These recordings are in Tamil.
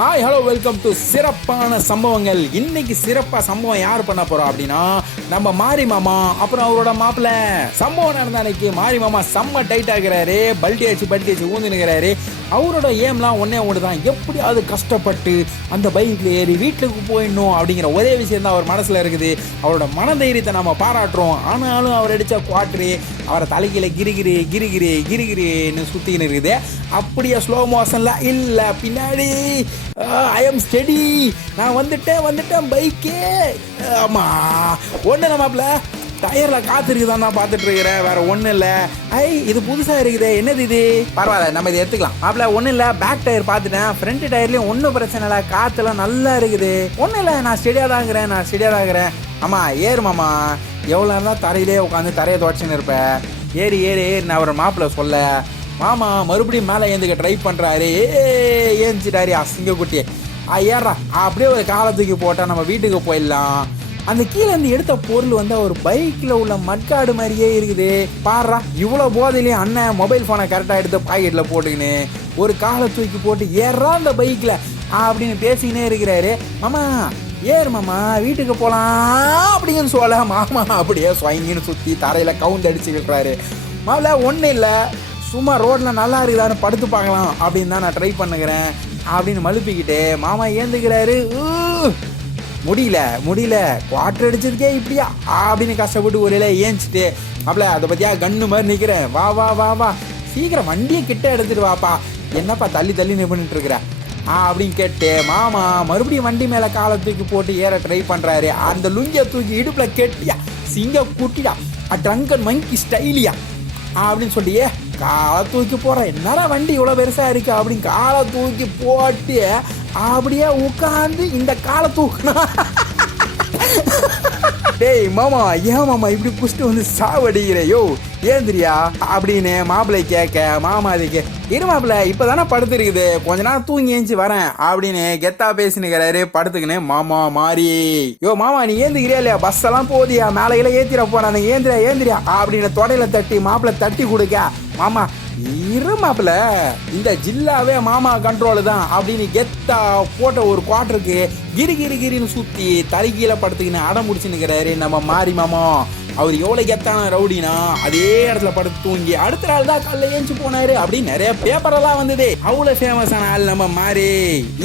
ஹாய் ஹலோ வெல்கம் டு சிறப்பான சம்பவங்கள். இன்னைக்கு சிறப்பா சம்பவம் யார் பண்ண போறோம் அப்படின்னா நம்ம மாரி மாமா அப்புறம் அவரோட மாப்பிள்ள. சம்பவம் நடந்த அன்னைக்கு மாரி மாமா செம்ம டைட் ஆகிறாரு, பல்டி அடிச்சு ஊந்துனுக்கிறாரு. அவரோட ஏம்லாம் ஒன்னே ஒன்றுதான், எப்படியாவது கஷ்டப்பட்டு அந்த பைக்ல ஏறி வீட்டுக்கு போயிடணும் அப்படிங்கிற ஒரே விஷயம் தான் அவர் மனசுல இருக்குது. அவரோட மனதைரியத்தை நம்ம பாராட்டுறோம். ஆனாலும் அவர் அடிச்ச குவாட்ரு அவரை தலைக்கில கிரிகிரின்னு சுத்தின்னு இருக்குது. அப்படியே ஸ்லோ மோஷன்ல இல்ல, பின்னாடி ஐ எம் ஸ்டெடி, நான் வந்துட்டேன் பைக்கே. ஆமா ஒண்ணு நம்மள டயர்ல காத்து இருக்குதான் தான் பார்த்துட்டு இருக்கிறேன், வேற ஒன்றும் இல்லை. இது புதுசா இருக்குது, என்னது இது? பரவாயில்ல, நம்ம இதை எடுத்துக்கலாம். மாப்பிள்ள ஒன்றும் இல்லை, பேக் டயர் பார்த்துட்டேன், ஃப்ரண்ட் டயர்லயும் ஒன்றும் பிரச்சனை இல்லை, காத்துலாம் நல்லா இருக்குது, ஒன்றும் இல்லை, நான் ஸ்டெடியாக தான் இருக்கிறேன். ஆமா ஏறு மாமா, எவ்வளோ நேரம் தரையிலே உட்காந்து தரையை துவச்சின்னு இருப்பேன். ஏறி நான் ஒரு மாப்பிள்ள சொல்ல மாமா மறுபடியும் மேலே ஏந்துக்க ட்ரை பண்ணுறாரு. ஏஞ்சிட்டாரு அசிங்க குட்டியே. ஏறா அப்படியே ஒரு காலத்துக்கு போட்டால் நம்ம வீட்டுக்கு போயிடலாம். அந்த கீழே இருந்து எடுத்த பொருள் வந்து ஒரு பைக்கில் உள்ள மட்காடு மாதிரியே இருக்குது. பாடுறா, இவ்வளோ போதையிலேயே அண்ணன் மொபைல் ஃபோனை கரெக்டாக எடுத்து பாக்கெட்டில் போட்டுக்கின்னு ஒரு காலை தூக்கி போட்டு ஏறா அந்த பைக்கில் அப்படின்னு பேசிக்கினே இருக்கிறாரு. மாமா ஏறு மாமா, வீட்டுக்கு போகலாம் அப்படின்னு சொல்ல மாமா அப்படியே ஸ்வைங்கின்னு சுற்றி தரையில் கவுந்து அடிச்சு விடுறாரு. மாப்பிள்ள ஒன்றும் இல்லை, சும்மா ரோட்டில் நல்லா இருக்குதான்னு படுத்து பார்க்கலாம் அப்படின்னு தான் நான் ட்ரை பண்ணுகிறேன் அப்படின்னு மழுப்பிக்கிட்டு மாமா ஏந்துக்கிறாரு. முடியல குவாட்டர் அடிச்சதுக்கே இப்படியா அப்படின்னு கஷ்டப்பட்டு ஒரு ஏஞ்சிட்டு, அப்பல அதை பத்தியா கண்ணு மாதிரி நிற்கிறேன், வா சீக்கிரம் வண்டியை கிட்ட எடுத்துட்டு வாப்பா, என்னப்பா தள்ளி பண்ணிட்டு இருக்கிற அப்படின்னு கேட்டு மாமா மறுபடியும் வண்டி மேல காலை தூக்கி போட்டு ஏற ட்ரை பண்றாரு. அந்த லுங்கிய தூக்கி இடுப்புல கெட்டியா சிங்க குட்டியா ட்ரங்கன் மங்கி ஸ்டைலியா அப்படின்னு சொல்லியே காலை தூக்கி போறேன். என்னடா வண்டி இவ்வளோ பெருசா இருக்கு அப்படின்னு காலை தூக்கி போட்டு அப்படியே உட்காந்து இந்த காலை தூக்குனா. டேய் மாமா, ஏன் மாமா இப்படி புஷ்டு வந்து சாவடிக்கிறையோ, ஏந்திரியா அப்படின்னு மாப்பிள்ளை கேட்க, மாமா அதுக்கு இரு மாப்பிள்ள இப்பதானே படுத்து இருக்குது, கொஞ்ச நேரம் தூங்கி ஏஞ்சி வரேன் அப்படின்னு கெத்தா பேசினுக்கிறாரு. படுத்துக்கினே மாமா மாறி, யோ மாமா நீ ஏந்துக்கிறியா இல்லையா, பஸ் எல்லாம் போதியா, மேலையில ஏத்திர போறாங்க, ஏந்திரியா அப்படின்னு தொடையில தட்டி மாப்பிள்ள தட்டி கொடுக்க, மாமா இரு மாப்பிள்ள இந்த ஜில்லாவே மாமா கண்ட்ரோலு தான் அப்படின்னு கெத்தா போட்ட ஒரு குவார்டருக்கு கிரின்னு சுத்தி தலைகீழ படுத்துக்கின்னு அடம் முடிச்சுன்னுக்கிறாரு நம்ம மாரி மாமா. அவர் எவ்வளவு கெத்தான ரவுடினா அதே இடத்துல படுத்து தூங்கி அடுத்த நாள் தான் காலைல ஏஞ்சி போனாரு அப்படின்னு நிறைய பேப்பர் எல்லாம் வந்தது. அவ்வளவு ஃபேமஸான ஆள் நம்ம மாரி.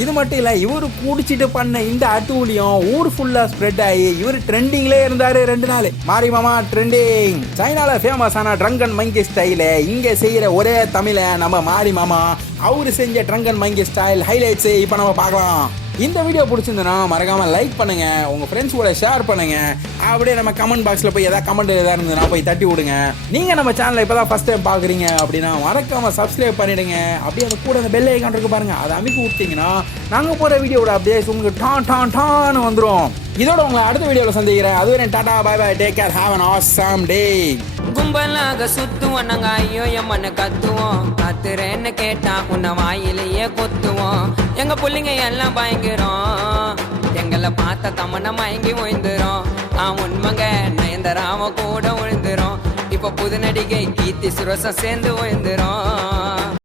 இது மட்டும் இல்ல, இவரு குடிச்சிட்டு பண்ண இந்த அட்டூழியம் ஊர் ஃபுல்லா ஸ்ப்ரெட் ஆகி இவர் ட்ரெண்டிங்ல இருந்தாரு 2 நாள். மாரி மாமா ட்ரெண்டிங். சைனால ஃபேமஸான ட்ரங்கன் மங்கி ஸ்டைல இங்க செய்யற ஒரே தமிழ நம்ம மாரி மாமா. அவரு செஞ்ச ட்ரங்கன் மங்கி ஸ்டைல் ஹைலைட்ஸ் இப்ப நம்ம பார்க்கலாம். இந்த வீடியோ பிடிச்சிருந்தனா மறக்காம லைக் பண்ணுங்க, உங்க ஃப்ரெண்ட்ஸ் கூட ஷேர் பண்ணுங்க. அப்படியே நம்ம கமெண்ட் பாக்ஸ்ல போய் ஏதாவது கமெண்ட் ஏதாவது இருந்ததுன்னா போய் தட்டி விடுங்க. நீங்க நம்ம சேனலை இப்பதான் ஃபர்ஸ்ட் டைம் பாக்குறீங்க அப்படின்னா மறக்காம சப்ஸ்கிரைப் பண்ணிடுங்க. அப்படியே அது கூட அந்த பெல் ஐகான் இருக்கு பாருங்க, அதை அமைக்க விட்டீங்கன்னா நாங்க போற வீடியோட அப்படியே உங்களுக்கு டான்னு வந்துரும். இதோட உங்களை அடுத்த வீடியோல சந்திக்கிறேன். அதுவரை tata bye bye, take care, have an awesome day. கும்பலாக சுத்துவோம் நாங்க, ஐயோ எம்மன்னு கத்துவோம், கத்துறேன்னு கேட்டா உன்ன வாயிலேயே கொத்துவோம். எங்க பிள்ளைங்க எல்லாம் பயங்கரம், எங்களை பார்த்த தமன மயங்கி ஓய்ந்துரும். உண்மைங்க நயன்தராம கூட விழுந்துரும். இப்ப புது நடிகை கீர்த்தி சுரசம் சேர்ந்து ஓய்ந்துரும்.